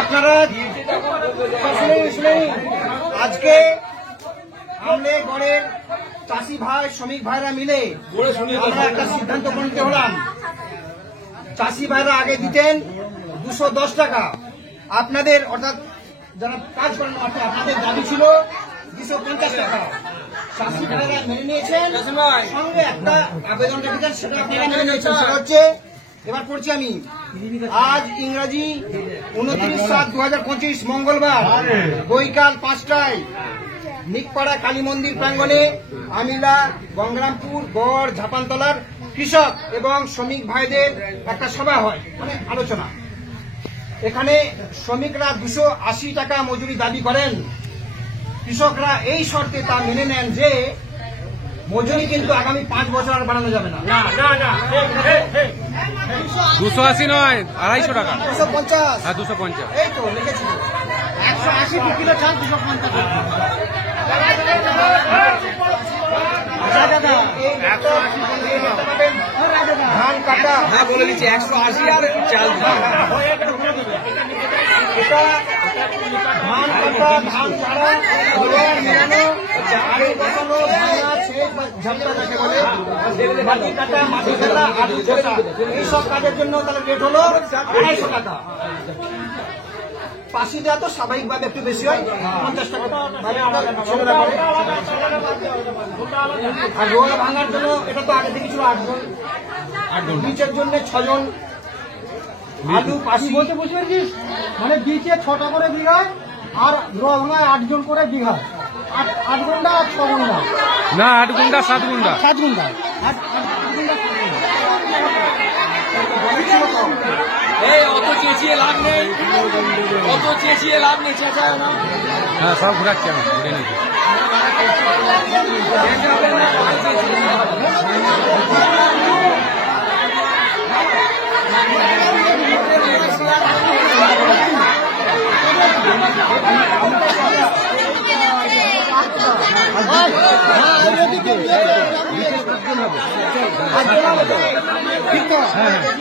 আপনারা আজকে আমলে গড়ের চাষি ভাই শ্রমিক ভাইরা মিলে আমরা একটা সিদ্ধান্ত উপনীত হলাম। চাষি ভাইরা আগে দিতেন 210 টাকা, আপনাদের অর্থাৎ যারা কাজ করেন আপনাদের দাবি ছিল 250 টাকা। চাষি ভাইরা মেনে নিয়েছেন, সঙ্গে একটা আবেদন রেখেছেন, সেটা আপনারা মেনে নিয়েছেন। সেটা হচ্ছে, এবার পড়ছি আমি, আজ ইংরাজি 29/7/2025 মঙ্গলবার বৈকাল 5টায় নিকপাড়া কালী মন্দির প্রাঙ্গণে আমিলা গঙ্গারামপুর গড় ঝাপানতলার কৃষক এবং শ্রমিক ভাইদের একটা সভা হয়, মানে আলোচনা। এখানে শ্রমিকরা 280 টাকা মজুরি দাবি করেন। কৃষকরা এই শর্তে তা মেনে নেন যে মজুরি কিন্তু আগামী 5 বছর আর বাড়ানো যাবে না। 280 নয়, 250 টাকা। 250, হ্যাঁ 250। এই তো লিখেছি। 180 কিলো চাল 250 টাকা। ধান কাটা, হ্যাঁ বলে দিচ্ছি 180 আর চাল। এটা ধান কাটা, ধান ঝাড়া, রোয়ার মেলানো, আলু বসানো, ভাঙা, ছেদ বা ঝাপটা যাকে বলে, মাটি কাটা, মাটি ফেলা, আলু ছোটা, এইসব কাজের জন্য তাহলে রেট হলো 250 টাকা। পাশি দেওয়া তো স্বাভাবিকভাবে একটু বেশি হয়, 50 টাকা। আর রোয়া ভাঙার জন্য এটা তো আগে থেকে ছিল 8 জন, বীজের জন্য 6 জন। আলু পাশি বলতে বুঝতে পেরেছিস, মানে বিচে 6টা করে বিঘায় আর রোয়া ভাঙায় 8 জন করে বিঘায়, 8 ঘন্টা আর 6 ঘন্টা, না 8 ঘন্টা 7 ঘন্টা। 7 ঘন্টা। এই অত চেঁচিয়ে লাভ নেই, অত চেঁচিয়ে লাভ নেই, চেঁচায় না। হ্যাঁ সব ঘুরাচ্ছি আমি, ঘুরে নিয়েছি।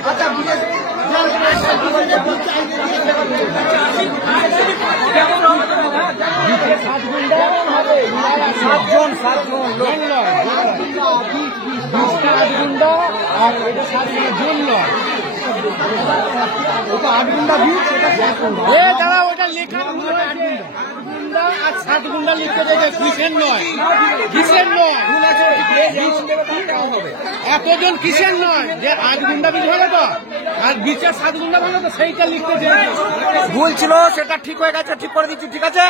আচ্ছা, বিদেশ আর এটা 7 জন নয়, ওটা 8 ঘন্টা বীজ, সেটা 7 ঘন্টা। দাদা ওটা লেখা 8 ঘন্টা আর 7 ঘন্টা লিখতে দেবে, কিসের নয়, কিসের নয়, এতজন কিসের নয়, যে 8 ঘন্টা বীজ হয়ে গেল আর বীজের 7 ঘন্টা ভালো, তো সেইটা লিখতে দেবে। ভুল ছিল, সেটা ঠিক হয়ে গেছে, ঠিক করে দিচ্ছি, ঠিক আছে।